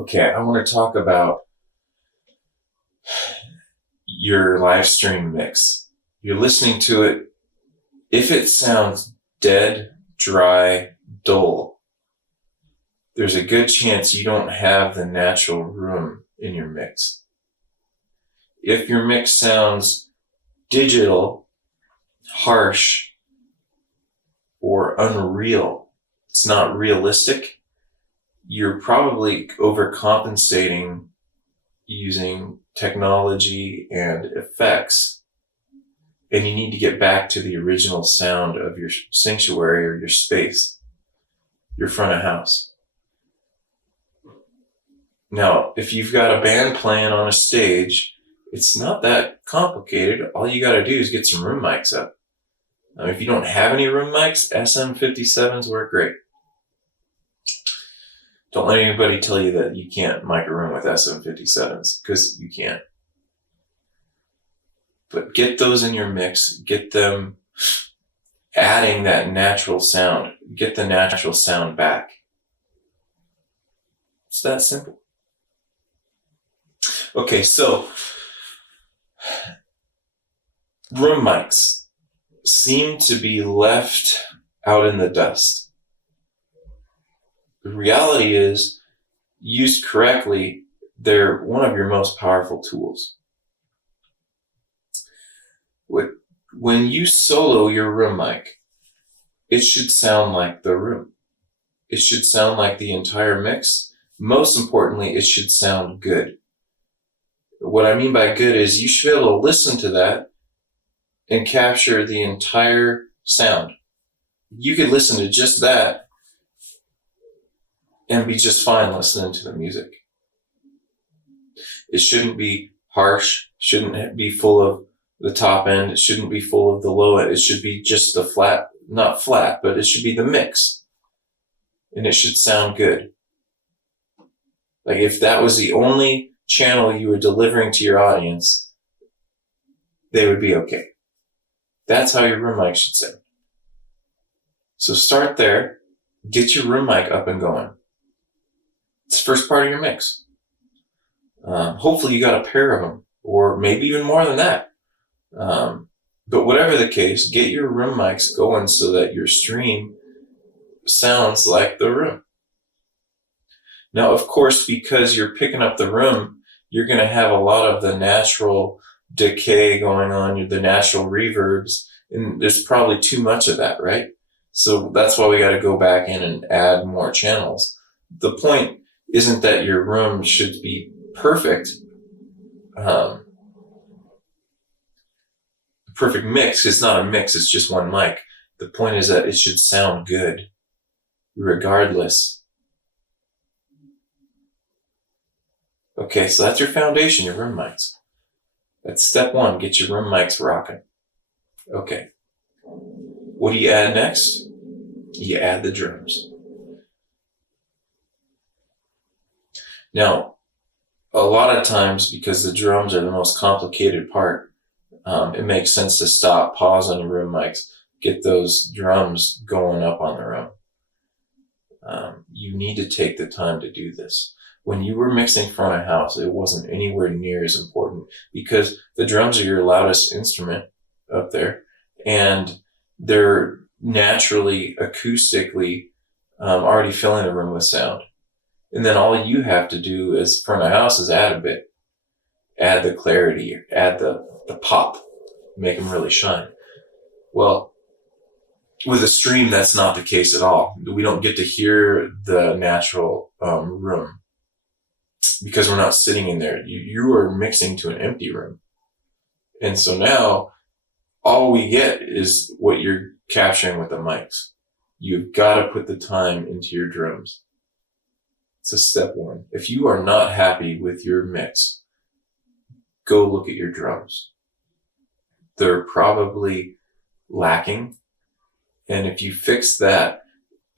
Okay, I want to talk about your live stream mix. You're listening to it. If it sounds dead, dry, dull, there's a good chance you don't have the natural room in your mix. If your mix sounds digital, harsh, or unreal, it's not realistic, you're probably overcompensating using technology and effects, and you need to get back to the original sound of your sanctuary or your space, your front of house. Now, if you've got a band playing on a stage, it's not that complicated. All you got to do is get some room mics up. If you don't have any room mics, SM57s work great. Don't let anybody tell you that you can't mic a room with SM57s, because you can't. But get those in your mix, get them adding that natural sound, get the natural sound back. It's that simple. Okay, so room mics seem to be left out in the dust. The reality is, used correctly, they're one of your most powerful tools. When you solo your room mic, it should sound like the room. It should sound like the entire mix. Most importantly, it should sound good. What I mean by good is you should be able to listen to that and capture the entire sound. You could listen to just that and be just fine listening to the music. It shouldn't be harsh, shouldn't be full of the top end, it shouldn't be full of the low end. It should be just the flat, not flat, but it should be the mix. And it should sound good. Like if that was the only channel you were delivering to your audience, they would be okay. That's how your room mic should sound. So start there, get your room mic up and going. It's the first part of your mix. Hopefully you got a pair of them, or maybe even more than that. But whatever the case, get your room mics going so that your stream sounds like the room. Now, of course, because you're picking up the room, you're going to have a lot of the natural decay going on, the natural reverbs, and there's probably too much of that, right? So that's why we got to go back in and add more channels. The point isn't that your room should be perfect, perfect mix. It's not a mix, it's just one mic. The point is that it should sound good regardless. Okay, so that's your foundation, your room mics. That's step one, get your room mics rocking. Okay, what do you add next? You add the drums. Now, a lot of times, because the drums are the most complicated part, it makes sense to stop, pause on your room mics, get those drums going up on their own. You need to take the time to do this. When you were mixing front of house, it wasn't anywhere near as important because the drums are your loudest instrument up there, and they're naturally, acoustically, already filling the room with sound. And then all you have to do as front of house is add a bit, add the clarity, add the pop, make them really shine. Well, with a stream, that's not the case at all. We don't get to hear the natural room because we're not sitting in there. You are mixing to an empty room. And so now all we get is what you're capturing with the mics. You've got to put the time into your drums. It's a step one. If you are not happy with your mix, go look at your drums. They're probably lacking. And if you fix that,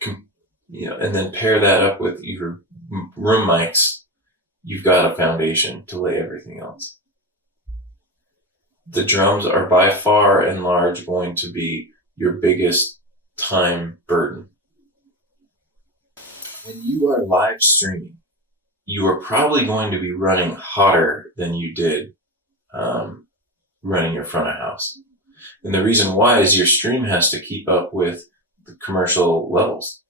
and then pair that up with your room mics, you've got a foundation to lay everything else. The drums are by far and large going to be your biggest time burden. When you are live streaming, you are probably going to be running hotter than you did running your front of house. And the reason why is your stream has to keep up with the commercial levels.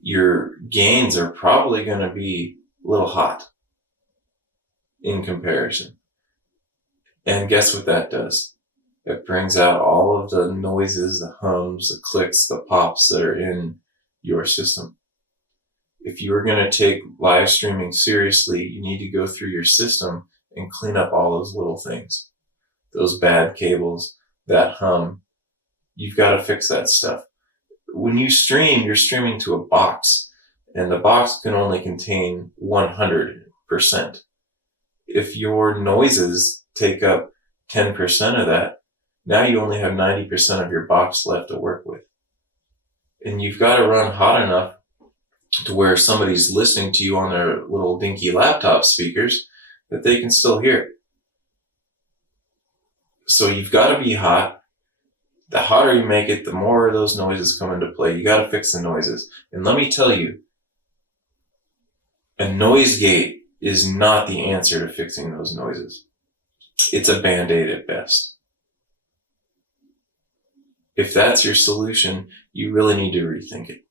Your gains are probably going to be a little hot in comparison. And guess what that does? It brings out all of the noises, the hums, the clicks, the pops that are in your system. If you are going to take live streaming seriously, you need to go through your system and clean up all those little things. Those bad cables, that hum, you've got to fix that stuff. When you stream, you're streaming to a box, and the box can only contain 100%. If your noises take up 10% of that, now you only have 90% of your box left to work with. And you've got to run hot enough to where somebody's listening to you on their little dinky laptop speakers that they can still hear it. So you've got to be hot. The hotter you make it, the more those noises come into play. You got to fix the noises. And let me tell you, a noise gate is not the answer to fixing those noises. It's a Band-Aid at best. If that's your solution, you really need to rethink it.